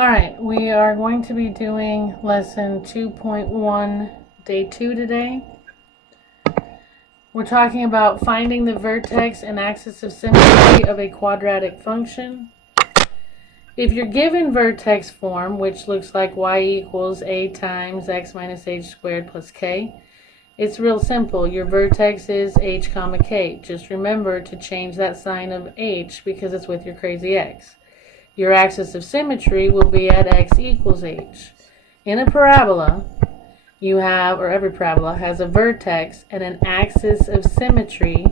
Alright, we are going to be doing lesson 2.1, day 2 today. We're talking about finding the vertex and axis of symmetry of a quadratic function. If you're given vertex form, which looks like y equals a times x minus h squared plus k, it's real simple. Your vertex is h comma k. Just remember to change that sign of h because it's with your crazy x. Your axis of symmetry will be at x equals h. In a parabola, you have, or every parabola has a vertex and an axis of symmetry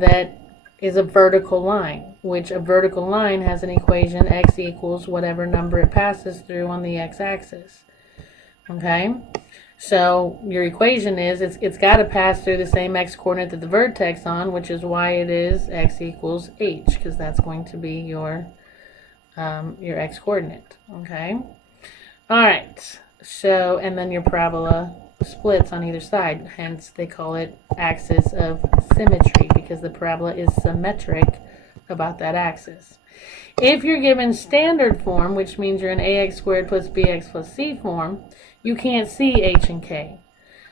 that is a vertical line, which a vertical line has an equation x equals whatever number it passes through on the x-axis. Okay? So your equation is, it's got to pass through the same x-coordinate that the vertex on, which is why it is x equals h, because that's going to be your x-coordinate. Okay? Alright, so, and then your parabola splits on either side, hence they call it axis of symmetry, because the parabola is symmetric about that axis. If you're given standard form, which means you're in ax squared plus bx plus c form, you can't see h and k.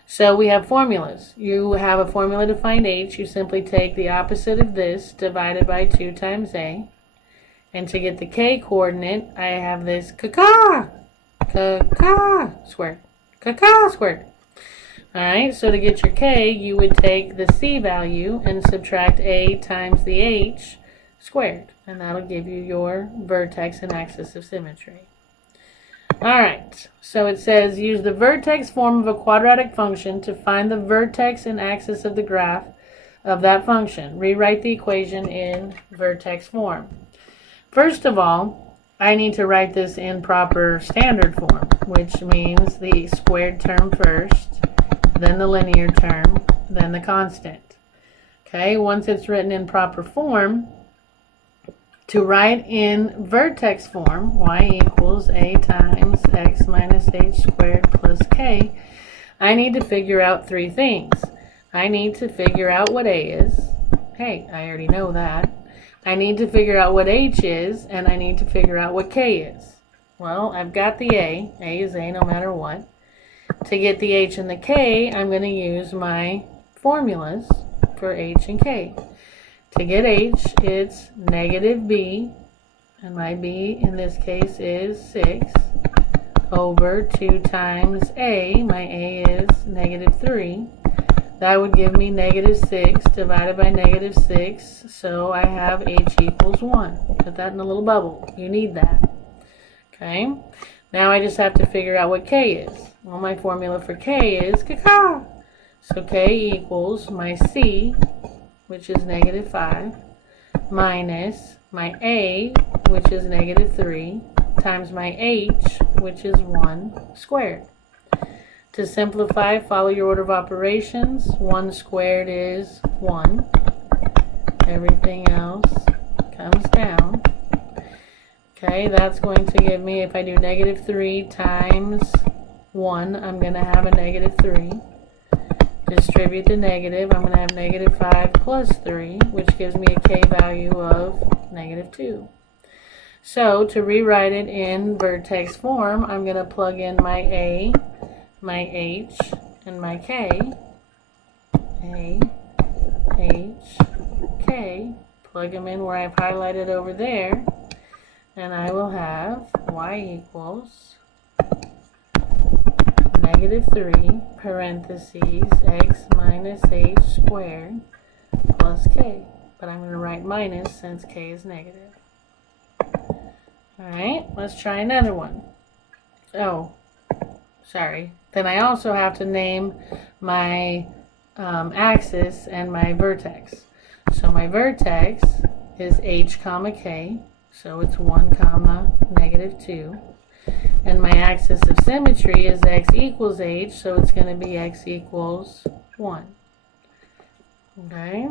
So we have formulas. You have a formula to find h. You simply take the opposite of this divided by 2 times a. And to get the k coordinate, I have this squared. Squared. Alright, so to get your k, you would take the c value and subtract a times the h squared. And that'll give you your vertex and axis of symmetry. Alright, so it says use the vertex form of a quadratic function to find the vertex and axis of the graph of that function. Rewrite the equation in vertex form. First of all, I need to write this in proper standard form, which means the squared term first, then the linear term, then the constant. Okay, once it's written in proper form, to write in vertex form, y equals a times x minus h squared plus k, I need to figure out 3 things. I need to figure out what a is. Hey, I already know that. I need to figure out what h is, and I need to figure out what k is. Well, I've got the a. A is a no matter what. To get the h and the k, I'm going to use my formulas for h and k. To get h, it's negative b, and my b in this case is 6, over 2 times a. My a is negative 3. That would give me negative 6 divided by negative 6, so I have h equals 1. Put that in a little bubble. You need that. Okay? Now I just have to figure out what k is. Well, my formula for k is caca. So k equals my c, which is negative 5, minus my a, which is negative 3, times my h, which is 1 squared. To simplify, follow your order of operations. 1 squared is 1. Everything else comes down. Okay, that's going to give me, if I do negative 3 times 1, I'm going to have a negative 3. Distribute the negative, I'm going to have negative 5 plus 3, which gives me a k value of negative 2. So, to rewrite it in vertex form, I'm going to plug in my a, my h, and my k. A, h, k. Plug them in where I've highlighted over there. And I will have y equals negative 3, parentheses, x minus h squared plus k. But I'm going to write minus since k is negative. Alright, let's try another one. Oh, sorry. Then I also have to name my axis and my vertex. So my vertex is h comma k, so it's 1 comma negative 2. And my axis of symmetry is x equals h, so it's going to be x equals 1. Okay?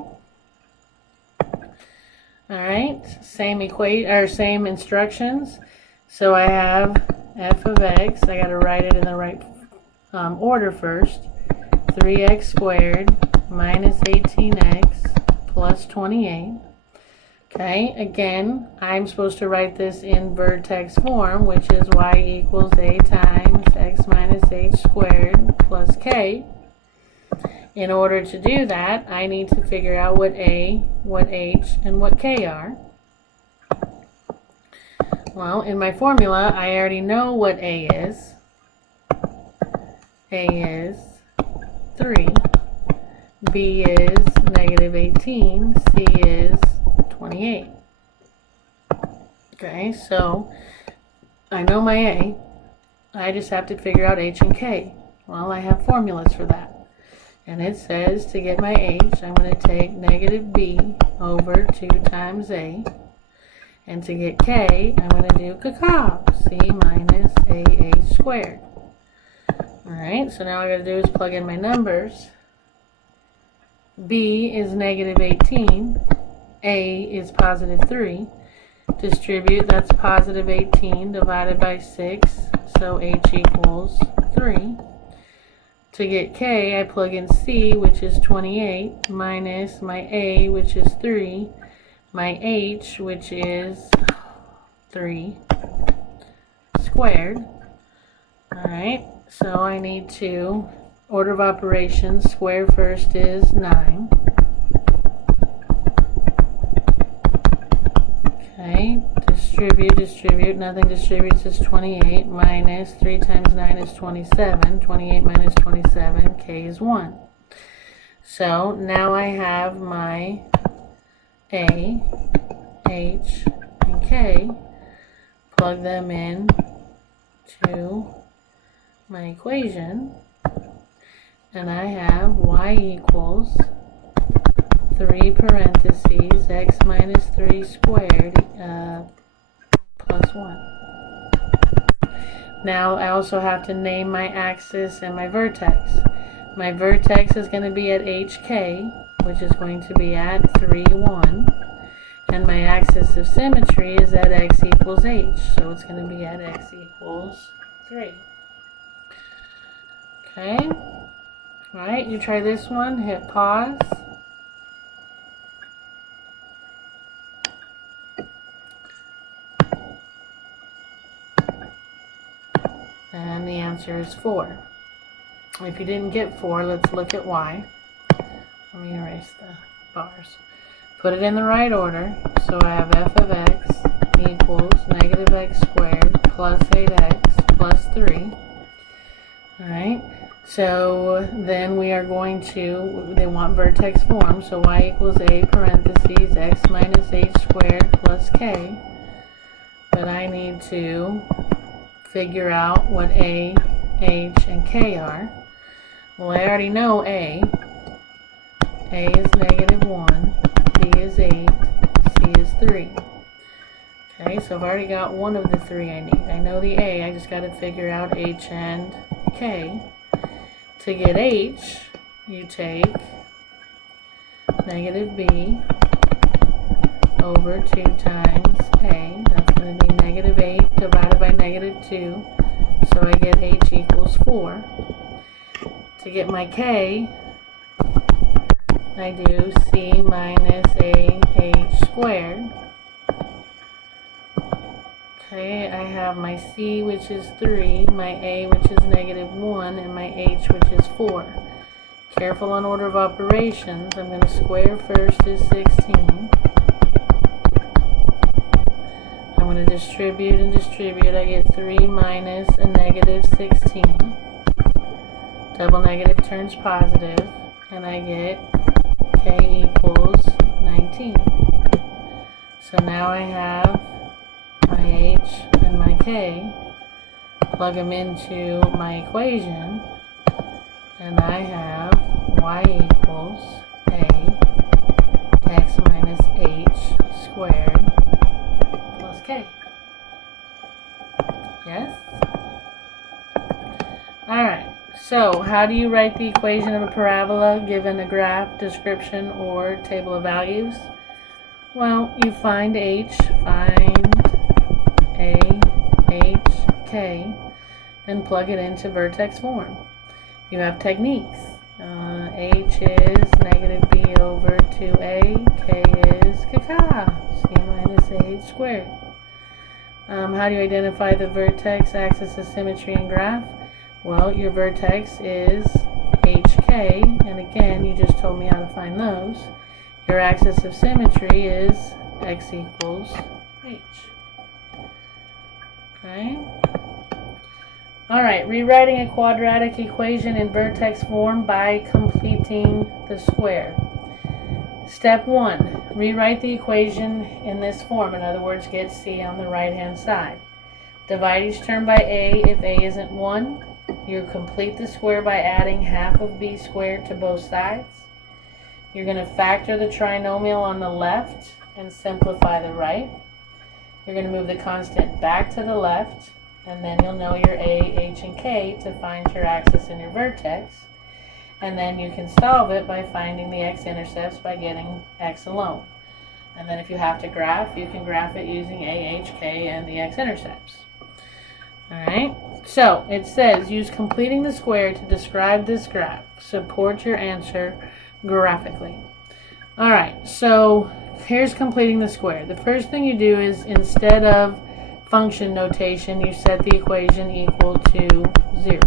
Alright, same instructions. So I have f of x, I got to write it in the right order first. 3x squared minus 18x plus 28. Okay, again, I'm supposed to write this in vertex form, which is y equals a times x minus h squared plus k. In order to do that, I need to figure out what a, what h, and what k are. Well, in my formula, I already know what a is. A is 3, b is negative 18, c is 28. Okay, so I know my a. I just have to figure out h and k. Well, I have formulas for that. And it says to get my h, I'm going to take negative b over 2 times a. And to get k, I'm going to do c minus ah squared. Alright, so now all I got to do is plug in my numbers. B is negative 18. A is positive 3. Distribute, that's positive 18 divided by 6. So h equals 3. To get k, I plug in c, which is 28, minus my a, which is 3, my h, which is 3, squared. Alright, so I need to, order of operations, square first is 9. Okay, distribute, nothing distributes is 28, minus 3 times 9 is 27, 28 minus 27, k is 1. So now I have my a, h, and k, plug them in to my equation, and I have y equals 3 parentheses x minus 3 squared plus 1. Now I also have to name my axis and my vertex. My vertex is going to be at hk, which is going to be at 3, 1. And my axis of symmetry is at x equals h, so it's going to be at x equals 3. Okay? Alright, you try this one, hit pause. And the answer is 4. If you didn't get 4, let's look at y. Let me erase the bars. Put it in the right order. So I have f of x equals negative x squared plus 8x plus 3. Alright, so then we are going to, they want vertex form, so y equals a parentheses x minus h squared plus k. But I need to figure out what a, h, and k are. Well, I already know a. A is negative 1, b is 8, c is 3. Okay, so I've already got one of the 3 I need. I know the a, I just got to figure out h and k. To get h, you take negative b over 2 times a. That's going to be negative 8 divided by negative 2. So I get h equals 4. To get my k, I do c minus a h squared. Okay, I have my c, which is 3, my a, which is negative 1, and my h, which is 4. Careful on order of operations. I'm going to square first is 16. I'm going to distribute and distribute. I get 3 minus a negative 16. Double negative turns positive, and I get k equals 19. So now I have my h and my k, plug them into my equation, and I have y equals a x minus h squared plus k. Yes? Alright, so how do you write the equation of a parabola given a graph, description, or table of values? Well, you find h, find a, h, k, and plug it into vertex form. You have techniques. H is negative b over 2a. K is c minus h squared. How do you identify the vertex, axis of symmetry, and graph? Well, your vertex is hk, and again, you just told me how to find those. Your axis of symmetry is x equals h. Okay? Alright, rewriting a quadratic equation in vertex form by completing the square. Step 1. Rewrite the equation in this form. In other words, get C on the right-hand side. Divide each term by A if A isn't 1. You complete the square by adding half of b squared to both sides. You're going to factor the trinomial on the left and simplify the right. You're going to move the constant back to the left, and then you'll know your A, H, and K to find your axis and your vertex. And then you can solve it by finding the x-intercepts by getting x alone. And then if you have to graph, you can graph it using A, H, K, and the x-intercepts. Alright, so it says use completing the square to describe this graph. Support your answer graphically. Alright, so here's completing the square. The first thing you do is, instead of function notation, you set the equation equal to 0.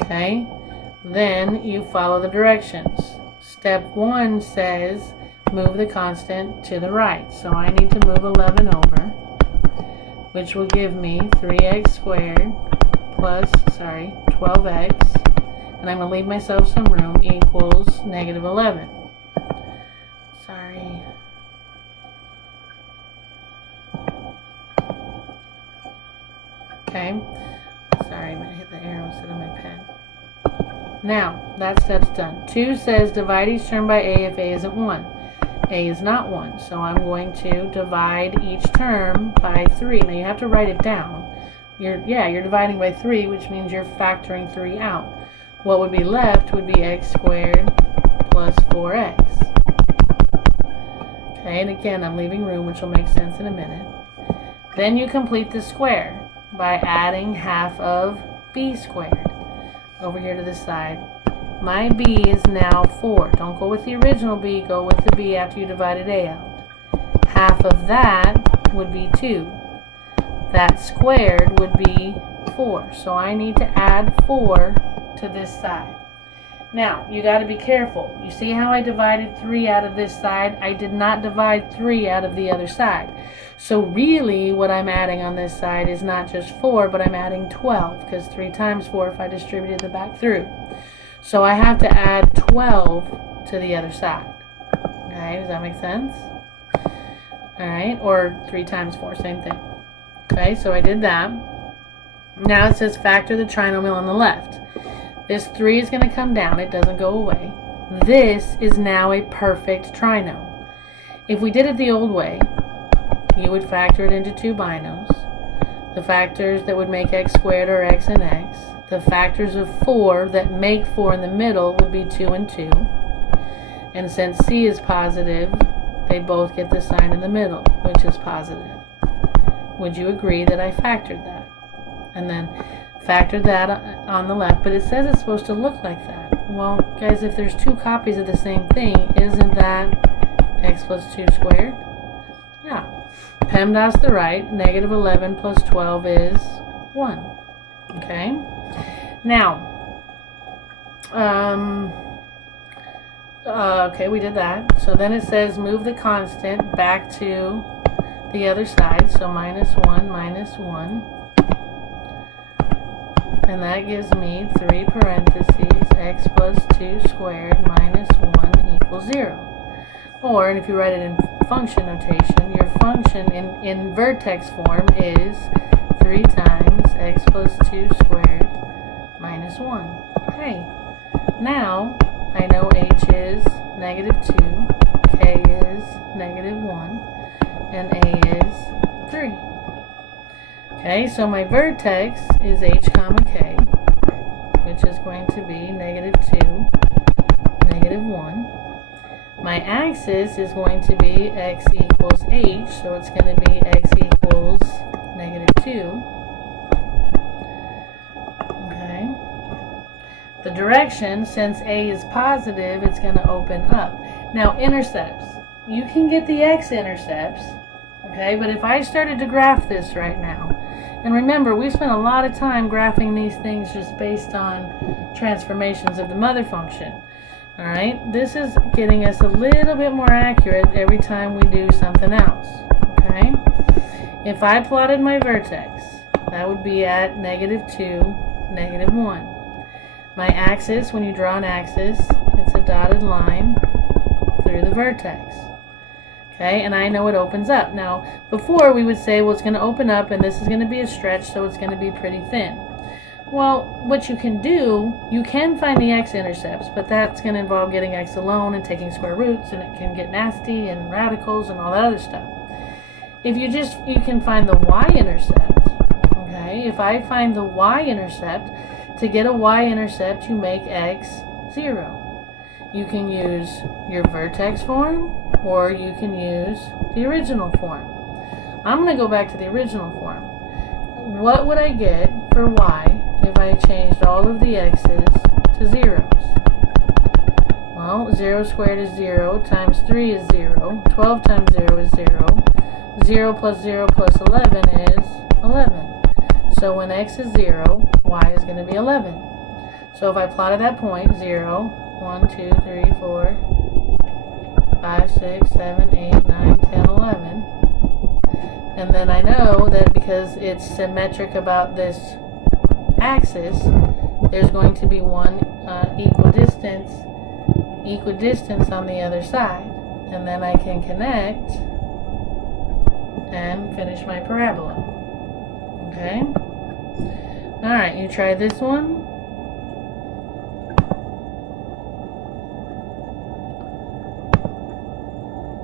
Okay, then you follow the directions. Step 1 says move the constant to the right. So I need to move 11 over, which will give me 3x squared plus, 12x, and I'm going to leave myself some room, equals negative 11. Okay, sorry, I'm going to hit the arrow instead of my pen. Now, that step's done. 2 says divide each term by A if A isn't 1. A is not 1, so I'm going to divide each term by 3. Now, you have to write it down. You're dividing by 3, which means you're factoring 3 out. What would be left would be x squared plus 4x. Okay, and again, I'm leaving room, which will make sense in a minute. Then you complete the square by adding half of b squared over here to the side. My b is now 4. Don't go with the original b, go with the b after you divided a out. Half of that would be 2. That squared would be 4. So I need to add 4 to this side. Now, you got to be careful. You see how I divided 3 out of this side? I did not divide 3 out of the other side. So really, what I'm adding on this side is not just 4, but I'm adding 12, because 3 times 4 if I distributed the back through. So I have to add 12 to the other side. Okay, does that make sense? Alright, or 3 times 4, same thing. Okay, so I did that. Now it says factor the trinomial on the left. This 3 is going to come down. It doesn't go away. This is now a perfect trinomial. If we did it the old way, you would factor it into 2 binomials. The factors that would make x squared are x and x. The factors of 4 that make 4 in the middle would be 2 and 2. And since c is positive, they both get the sign in the middle, which is positive. Would you agree that I factored that? And then factor that on the left, but it says it's supposed to look like that. Well, guys, if there's 2 copies of the same thing, isn't that x plus 2 squared? Yeah. PEMDAS the right, negative 11 plus 12 is 1. Okay? Now, okay, we did that. So then it says move the constant back to the other side, so minus 1, and that gives me 3 parentheses, x plus 2 squared minus 1 equals 0. Or, and if you write it in function notation, your function in vertex form is 3 times x plus 2 squared minus 1. Hey, now I know h is negative 2, k is negative 1, and a is 3. Okay, so my vertex is h comma k, which is going to be negative 2, negative 1. My axis is going to be x equals h, so it's going to be x equals negative 2. Okay. The direction, since A is positive, it's going to open up. Now, intercepts. You can get the x-intercepts, okay? But if I started to graph this right now, and remember, we spent a lot of time graphing these things just based on transformations of the mother function. All right? This is getting us a little bit more accurate every time we do something else, okay? If I plotted my vertex, that would be at -2, -1. My axis, when you draw an axis, it's a dotted line through the vertex. Okay, and I know it opens up. Now, before we would say, well, it's going to open up and this is going to be a stretch, so it's going to be pretty thin. Well, what you can do, you can find the x-intercepts, but that's going to involve getting x alone and taking square roots, and it can get nasty and radicals and all that other stuff. If you can find the y-intercept. Okay, if I find the y-intercept, to get a y-intercept, you make x 0. You can use your vertex form, or you can use the original form. I'm going to go back to the original form. What would I get for y if I changed all of the x's to zeros? Well, 0 squared is 0, times 3 is 0, 12 times 0 is 0, 0 plus 0 plus 11 is 11. So when x is 0, y is going to be 11. So if I plotted that point, 0, 1, 2, 3, 4, 5, 6, 7, 8, 9, 10, 11. And then I know that because it's symmetric about this axis, there's going to be one equidistance on the other side. And then I can connect and finish my parabola. Okay? Alright, you try this one.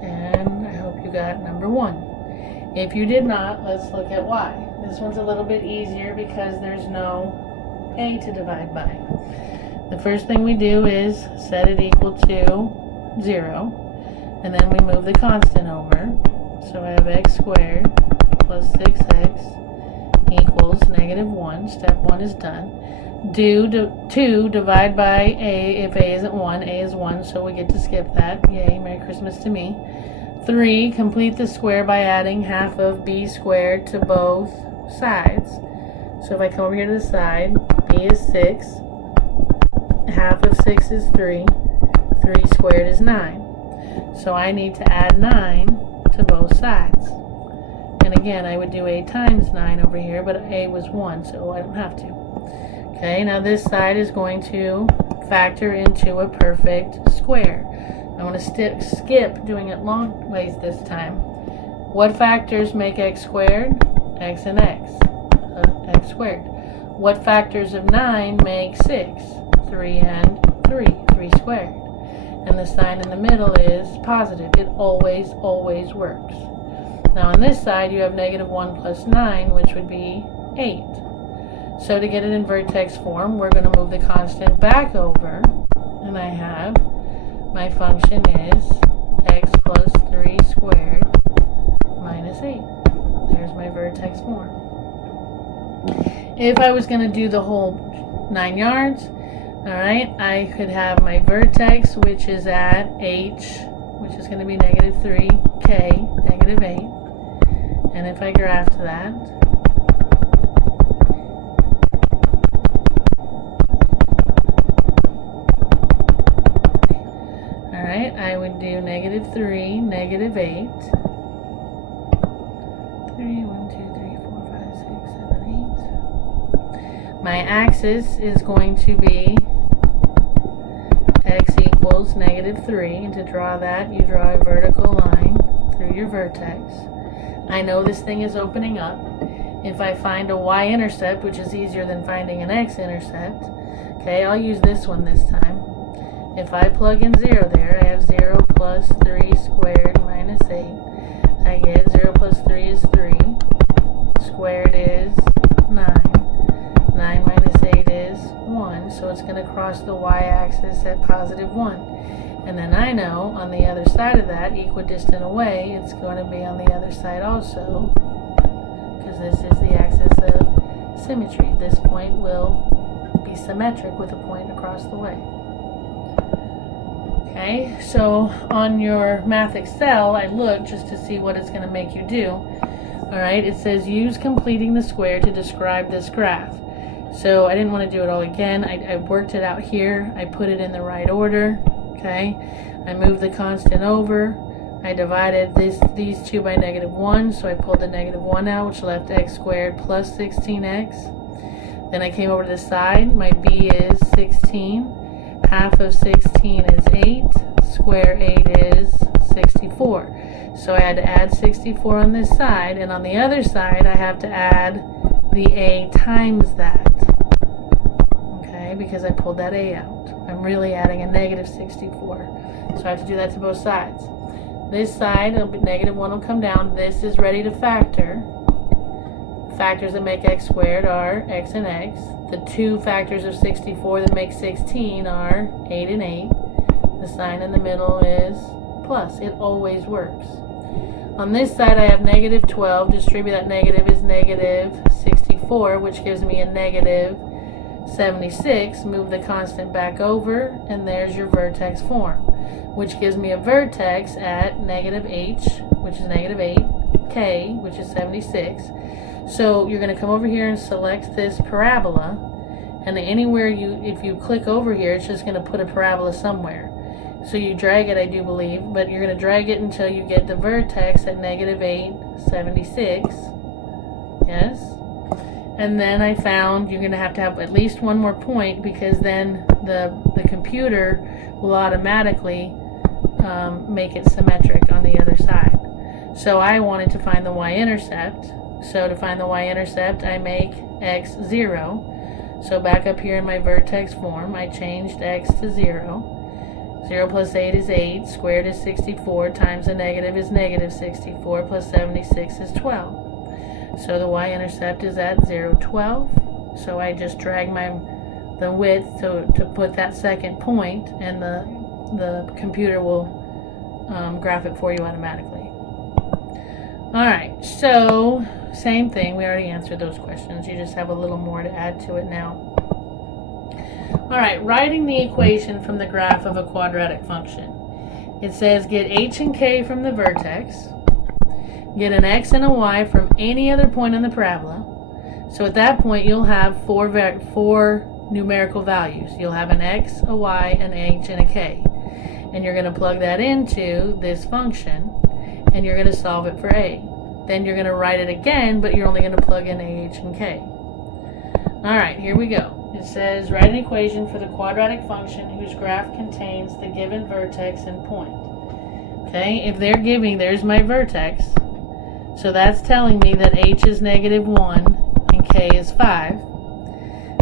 And I hope you got number 1. If you did not, let's look at y. This one's a little bit easier because there's no a to divide by. The first thing we do is set it equal to 0, and then we move the constant over. So I have x squared plus 6x equals -1. Step 1 is done. Do 2 divide by a. If a isn't 1, a is 1, so we get to skip that. Yay, Merry Christmas to me. 3, complete the square by adding half of b squared to both sides. So if I come over here to the side, b is 6, half of 6 is 3, 3 squared is 9. So I need to add 9 to both sides. And again, I would do a times 9 over here, but a was 1, so I don't have to. Okay, now this side is going to factor into a perfect square. I want to skip doing it long ways this time. What factors make x squared? X and x. X squared. What factors of 9 make 6? 3 and 3. 3 squared. And the sign in the middle is positive. It always, always works. Now on this side you have -1 plus 9, which would be 8. So to get it in vertex form, we're going to move the constant back over, and I have my function is x plus 3 squared minus 8. There's my vertex form. If I was going to do the whole 9 yards, alright, I could have my vertex, which is at h, which is going to be -3, k, -8. And if I graphed that, alright, I would do -3, -8. 3, 1, 2, 3, 4, 5, 6, 7, 8. My axis is going to be x equals -3, and to draw that, you draw a vertical line through your vertex. I know this thing is opening up. If I find a y-intercept, which is easier than finding an x-intercept, okay, I'll use this one this time. If I plug in 0 there, I have 0 plus 3 squared minus 8. I get 0 plus 3 is 3. Squared is 9. 9 minus 8 is 1. So it's going to cross the y-axis at +1. And then I know on the other side of that, equidistant away, it's going to be on the other side also, because this is the axis of symmetry. This point will be symmetric with a point across the way. Okay, so on your Math Excel, I looked just to see what it's going to make you do. Alright, it says use completing the square to describe this graph. So I didn't want to do it all again. I worked it out here. I put it in the right order. Okay, I moved the constant over. I divided these two by -1, so I pulled the -1 out, which left x squared plus 16x. Then I came over to the side. My b is 16. Half of 16 is 8. Square 8 is 64. So I had to add 64 on this side, and on the other side I have to add the a times that. Okay, because I pulled that a out. I'm really adding a -64. So I have to do that to both sides. This side, -1 will come down. This is ready to factor. Factors that make x squared are x and x. The two factors of 64 that make 16 are 8 and 8. The sign in the middle is plus. It always works. On this side I have -12. Distribute that negative is -64, which gives me a -76. Move the constant back over, and there's your vertex form, which gives me a vertex at -h, which is -8, k, which is 76. So you're going to come over here and select this parabola, and anywhere if you click over here, it's just going to put a parabola somewhere. So you drag it, I do believe, but you're going to drag it until you get the vertex at -8, 76. Yes. And then I found you're going to have at least one more point, because then the computer will automatically make it symmetric on the other side. So I wanted to find the y-intercept. So to find the y-intercept, I make x 0. So back up here in my vertex form, I changed x to 0. 0 plus 8 is 8, squared is 64, times the negative is -64, plus 76 is 12. So the y-intercept is at 0, 12. So I just drag the width to put that second point, and the computer will graph it for you automatically. Alright, so same thing. We already answered those questions. You just have a little more to add to it now. Alright, writing the equation from the graph of a quadratic function. It says get h and k from the vertex, get an x and a y from any other point on the parabola. So at that point you'll have four numerical values. You'll have an x, a y, an h, and a k. And you're going to plug that into this function, and you're going to solve it for a. Then you're going to write it again, but you're only going to plug in a, h, and k. Alright, here we go. It says, write an equation for the quadratic function whose graph contains the given vertex and point. Okay, if they're giving, there's my vertex. So that's telling me that h is -1 and k is 5.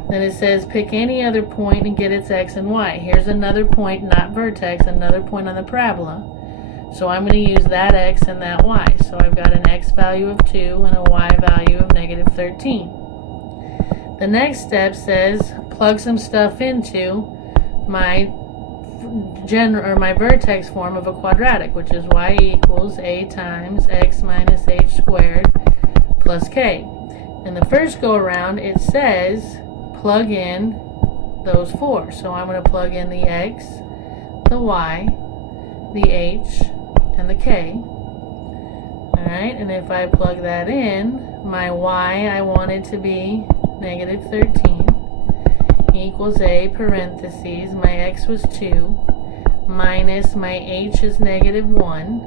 Then it says, pick any other point and get its x and y. Here's another point, not vertex, another point on the parabola. So I'm going to use that x and that y. So I've got an x value of 2 and a y value of -13. The next step says plug some stuff into my vertex form of a quadratic, which is y equals a times x minus h squared plus k. In the first go around, it says plug in those four. So I'm going to plug in the x, the y, the h, and the k. Alright, and if I plug that in, my y I want it to be -13 equals a parentheses, my x was 2, minus my h is -1,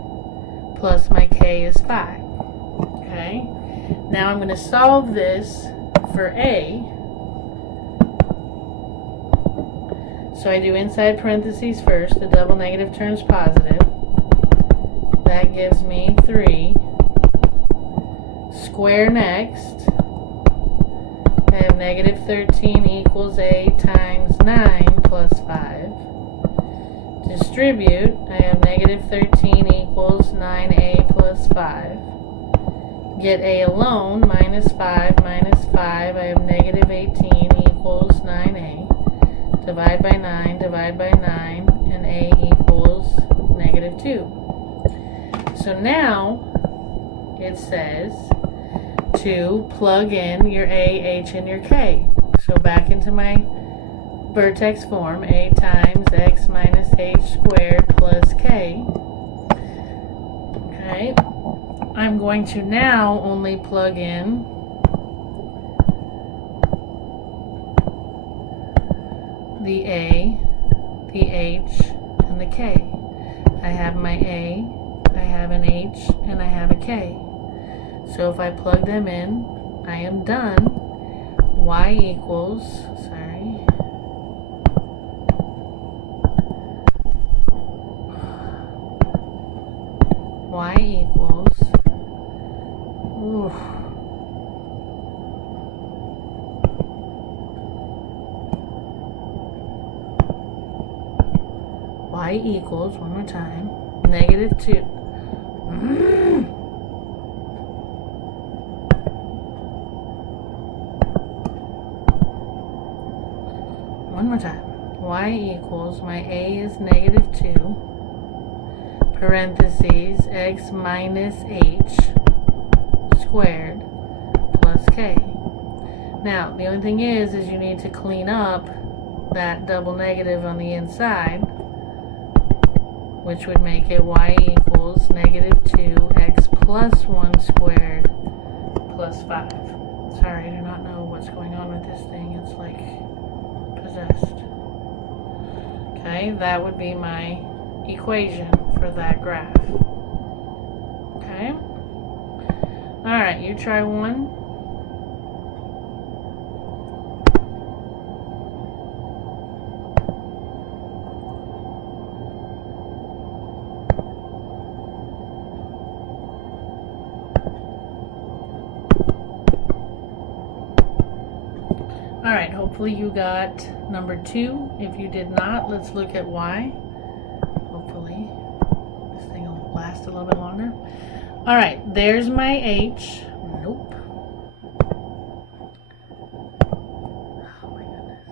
plus my k is 5. Okay, now I'm going to solve this for a. So I do inside parentheses first, the double negative turns positive. That gives me 3. Square next. I have -13 equals a times 9 plus 5. Distribute, I have -13 equals 9a plus 5. Get a alone, -5 minus 5, I have -18 equals 9a. Divide by 9, divide by 9, and a equals -2. So now it says to plug in your a, h, and your k. So back into my vertex form, a times x minus h squared plus k. Okay, I'm going to now only plug in the a, the h, and the k. I have my a, I have an h, and I have a k. So if I plug them in, I am done. Y equals, y equals, y equals, one more time, negative 2. One more time. Y equals, my a is negative 2, parentheses, x minus h squared plus k. Now, the only thing is you need to clean up that double negative on the inside, which would make it y equals negative 2x plus 1 squared plus 5. Sorry, I do not know what's going on with this thing. It's like possessed. Okay, that would be my equation for that graph. Okay? Alright, you try one. Alright, hopefully you got number 2. If you did not, let's look at y. Hopefully this thing will last a little bit longer. Alright, there's my h. Nope. Oh my goodness.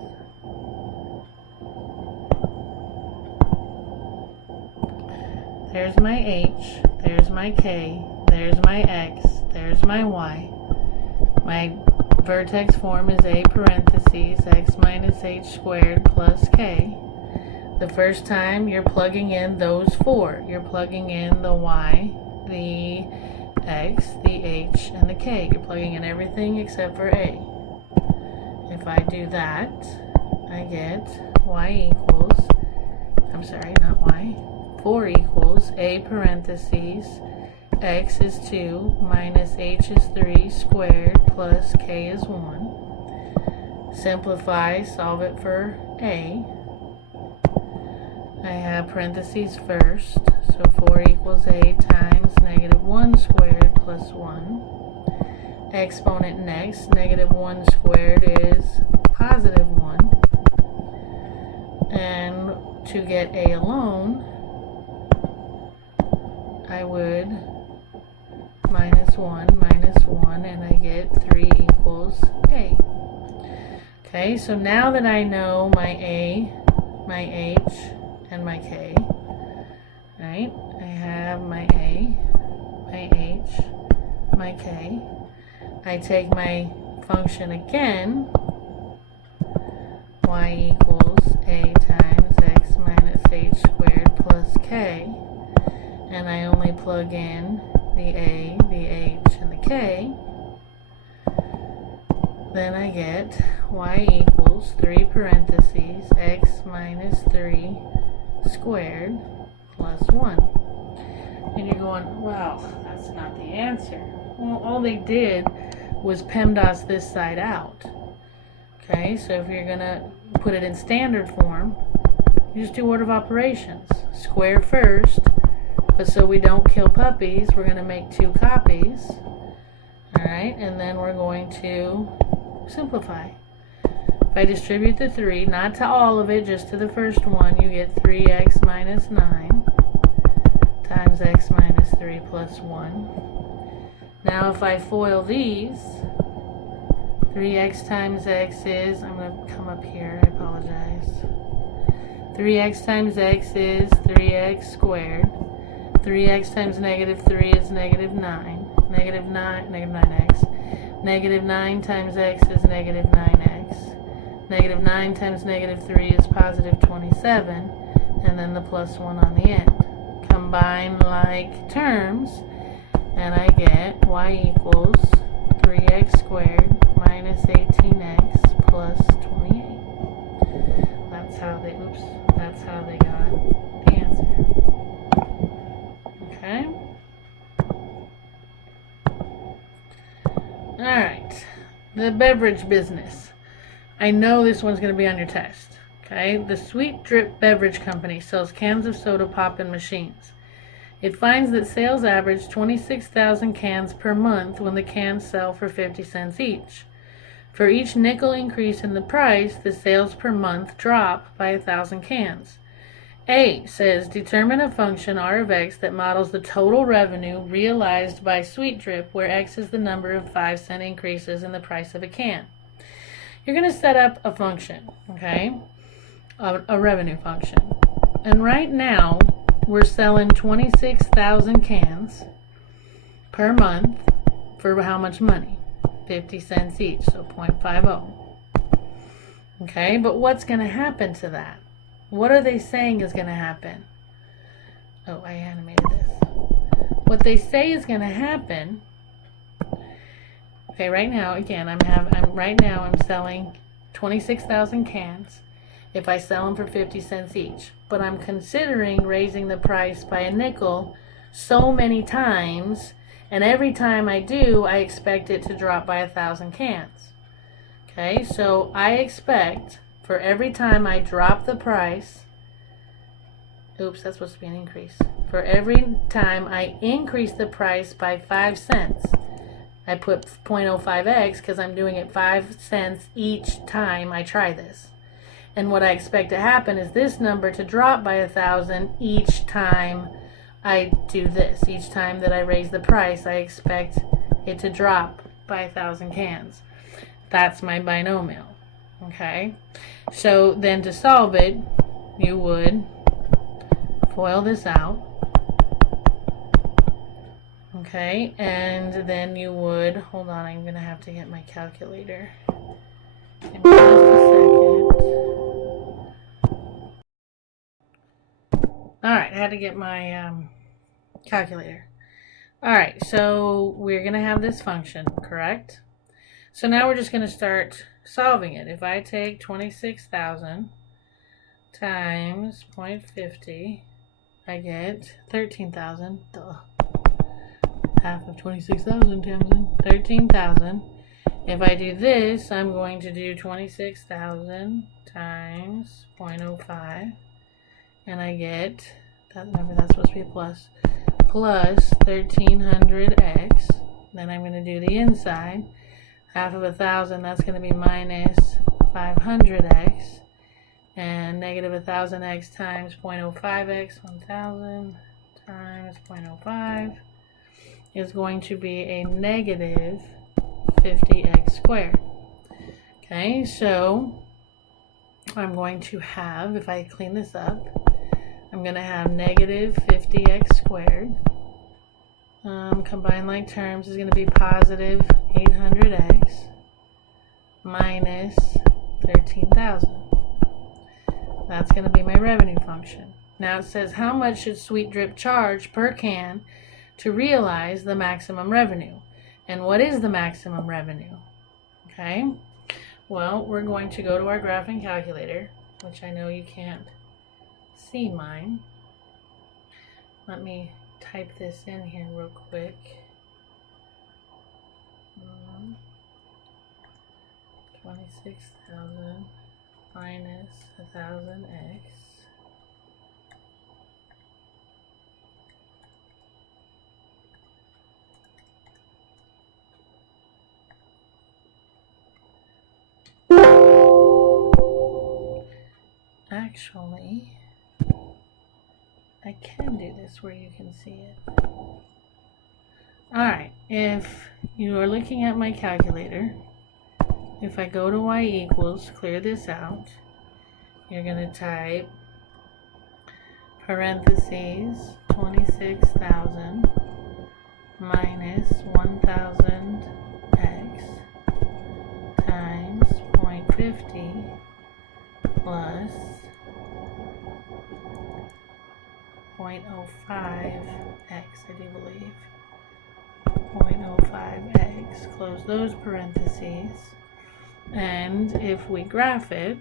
There's my h. There's my k. There's my x. There's my y. My vertex form is a parentheses x minus h squared plus k. The first time you're plugging in those 4. You're plugging in the y, the x, the h, and the k. You're plugging in everything except for a. If I do that, I get y equals, I'm sorry, not y, 4 equals a parentheses x is 2 minus h is 3 squared plus k is 1. Simplify, solve it for a. I have parentheses first, so 4 equals a times negative 1 squared plus 1. Exponent next, negative 1 squared is positive 1. And to get a alone, I would minus 1, and I get 3 equals a. Okay, so now that I know my a, my h, and my k, right? I have my a, my h, my k. I take my function again, y equals a times x minus h squared plus k, and I only plug in the a, the h, and the k. Then I get y equals 3 parentheses x minus 3 squared plus 1. And you're going, well, that's not the answer. Well, all they did was PEMDAS this side out. Okay, so if you're going to put it in standard form, you just do order of operations. Square first, but so we don't kill puppies, we're going to make 2 copies. Alright, and then we're going to simplify. If I distribute the 3, not to all of it, just to the first one, you get 3x minus 9 times x minus 3 plus 1. Now if I FOIL these, 3x times x is, I'm going to come up here, I apologize. 3x times x is 3x squared. 3x times negative 3 is negative 9. Negative 9x. Negative 9 times x is negative 9x. Negative 9 times negative 3 is positive 27, and then the plus 1 on the end. Combine like terms, and I get y equals 3x squared minus 18x plus 28. That's how they got the answer. Okay? Alright. The beverage business. I know this one's going to be on your test. Okay? The Sweet Drip Beverage Company sells cans of soda pop in machines. It finds that sales average 26,000 cans per month when the cans sell for 50 cents each. For each nickel increase in the price, the sales per month drop by 1,000 cans. A says, determine a function r of x that models the total revenue realized by Sweet Drip, where x is the number of 5-cent increases in the price of a can. You're going to set up a function, okay? A revenue function. And right now, we're selling 26,000 cans per month for how much money? 50 cents each, so 0.50. Okay, but what's going to happen to that? What are they saying is going to happen? Oh, I animated this. What they say is going to happen. Okay, right now, again, I'm selling 26,000 cans if I sell them for 50 cents each. But I'm considering raising the price by a nickel so many times, and every time I do, I expect it to drop by 1,000 cans. Okay, so I expect for every time I drop the price, oops, that's supposed to be an increase. For every time I increase the price by 5 cents, I put 0.05x because I'm doing it 5 cents each time I try this. And what I expect to happen is this number to drop by 1,000 each time I do this. Each time that I raise the price, I expect it to drop by 1,000 cans. That's my binomial. Okay? So then to solve it, you would FOIL this out. Okay? And then you would, hold on, I'm going to have to get my calculator. Give me just a second. Alright, I had to get my calculator. Alright, so we're going to have this function, correct? So now we're just going to start solving it. If I take 26,000 times 0.50, I get 13,000. Half of 26,000 times 13,000. If I do this, I'm going to do 26,000 times 0.05. And I get, remember that's supposed to be a plus 1,300x. Then I'm going to do the inside. Half of 1,000, that's going to be minus 500x. And negative 1,000x times 0.05x, 1,000 times 0.05 is going to be a negative 50x squared. Okay, so I'm going to have, if I clean this up, I'm going to have negative 50x squared. Combined like terms is going to be positive 800x minus 13,000. That's going to be my revenue function. Now it says, how much should Sweet Drip charge per can to realize the maximum revenue? And what is the maximum revenue? Okay, well, we're going to go to our graphing calculator, which I know you can't see mine. Let me type this in here real quick. 26,000 minus 1,000x. Actually, I can do this where you can see it. Alright, if you are looking at my calculator, if I go to y equals, clear this out, you're going to type parentheses 26,000 minus 1,000x times 0.50 plus 0.05x, I do believe. 0.05x, close those parentheses. And if we graph it,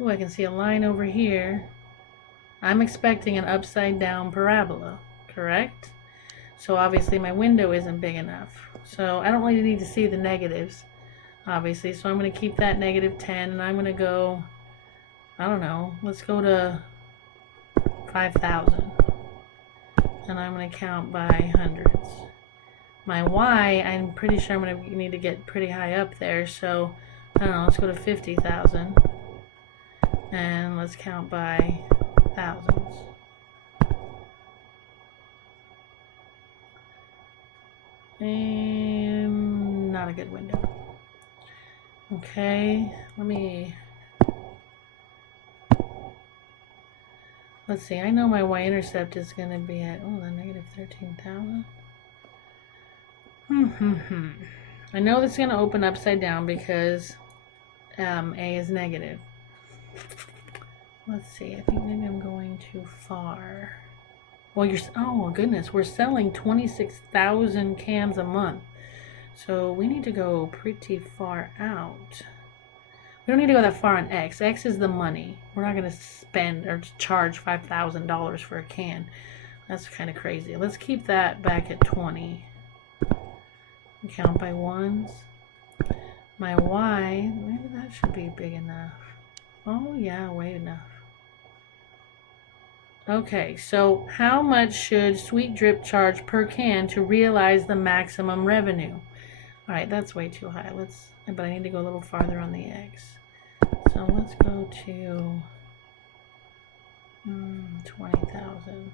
oh, I can see a line over here. I'm expecting an upside down parabola, correct? So obviously my window isn't big enough. So I don't really need to see the negatives, obviously. So I'm going to keep that -10, and I'm going to go, I don't know, let's go to 5,000. And I'm going to count by hundreds. My y, I'm pretty sure I'm going to need to get pretty high up there. So, I don't know, let's go to 50,000. And let's count by thousands. And not a good window. Okay, let's see, I know my y-intercept is going to be at, oh, the -13,000. I know this is going to open upside down because A is negative. Let's see, I think maybe I'm going too far. Well, oh goodness, we're selling 26,000 cans a month. So we need to go pretty far out. We don't need to go that far on X. X is the money. We're not going to spend or charge $5,000 for a can. That's kind of crazy. Let's keep that back at 20. Count by ones. My Y, maybe that should be big enough. Oh yeah, way enough. Okay, so how much should Sweet Drip charge per can to realize the maximum revenue? All right, that's way too high. But I need to go a little farther on the X. So let's go to 20,000.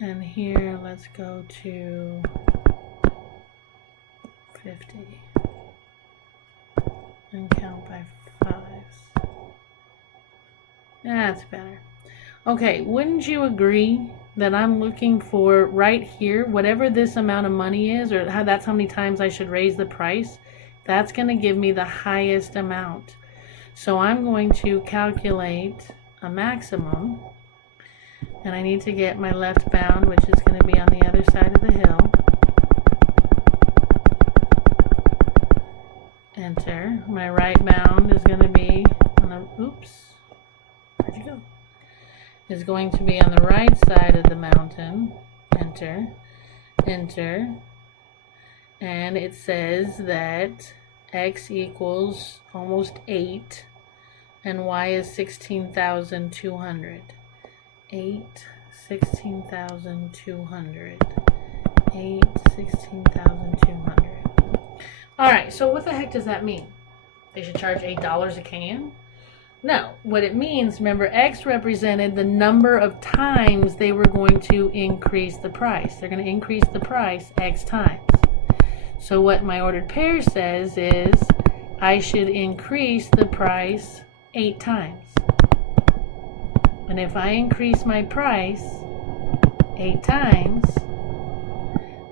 And here, let's go to 50. And count by fives. That's better. Okay, wouldn't you agree that I'm looking for right here, whatever this amount of money is, or that's how many times I should raise the price, that's going to give me the highest amount. So I'm going to calculate a maximum, and I need to get my left bound, which is going to be on the other side of the hill. Enter. My right bound is going to be on the, oops, where'd you go? Is going to be on the right side of the mountain. Enter. Enter. And it says that X equals almost 8 and Y is 16,200. 16,200. 16,200. Alright, so what the heck does that mean? They should charge $8 a can? No, what it means, remember, X represented the number of times they were going to increase the price. They're going to increase the price X times. So what my ordered pair says is I should increase the price 8 times. And if I increase my price 8 times,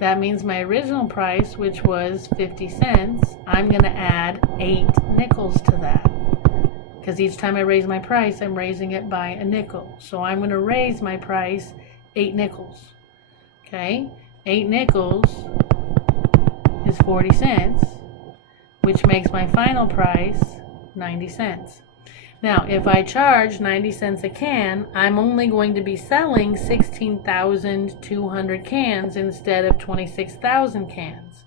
that means my original price, which was 50 cents, I'm going to add 8 nickels to that. Because each time I raise my price, I'm raising it by a nickel. So I'm going to raise my price 8 nickels. Okay? 8 nickels is 40 cents, which makes my final price 90 cents. Now, if I charge 90 cents a can, I'm only going to be selling 16,200 cans instead of 26,000 cans.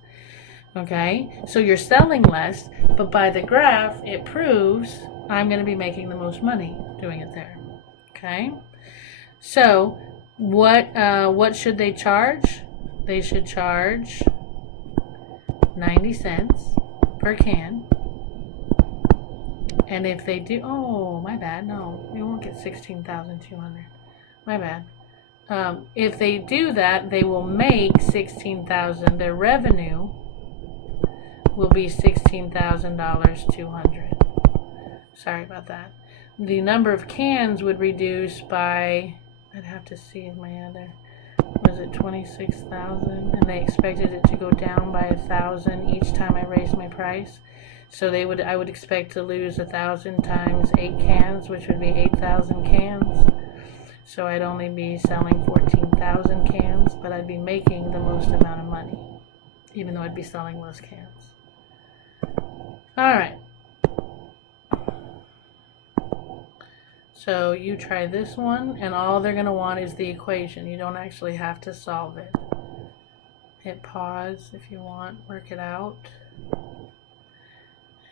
Okay? So you're selling less, but by the graph, it proves I'm going to be making the most money doing it there. Okay? So, what should they charge? They should charge 90 cents per can. And if they do, oh, my bad, no, we won't get 16,200. My bad. If they do that, they will make 16,000. Their revenue will be $16,200. Sorry about that. The number of cans would reduce by, I'd have to see my other, was it 26,000? And they expected it to go down by 1,000 each time I raised my price. So I would expect to lose 1,000 times 8 cans, which would be 8,000 cans. So I'd only be selling 14,000 cans, but I'd be making the most amount of money, even though I'd be selling less cans. Alright. So you try this one, and all they're going to want is the equation. You don't actually have to solve it. Hit pause if you want, work it out.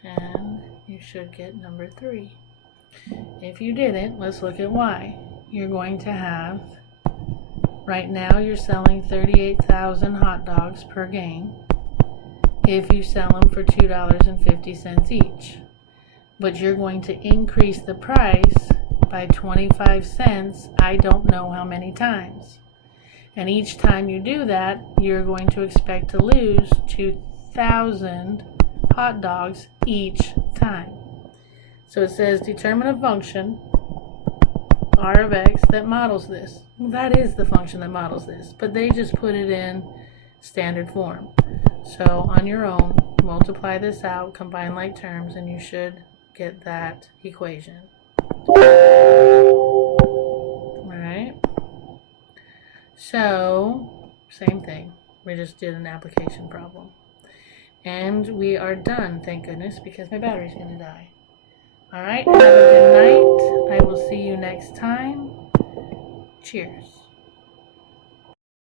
And you should get number 3. If you didn't, let's look at why. You're going to have, right now you're selling 38,000 hot dogs per game if you sell them for $2.50 each. But you're going to increase the price by 25 cents, I don't know how many times. And each time you do that, you're going to expect to lose 2,000 hot dogs each time. So it says determine a function, r of x, that models this. Well, that is the function that models this, but they just put it in standard form. So on your own, multiply this out, combine like terms, and you should get that equation. Alright. So, same thing. We just did an application problem. And we are done, thank goodness, because my battery's going to die. Alright, have a good night. I will see you next time. Cheers.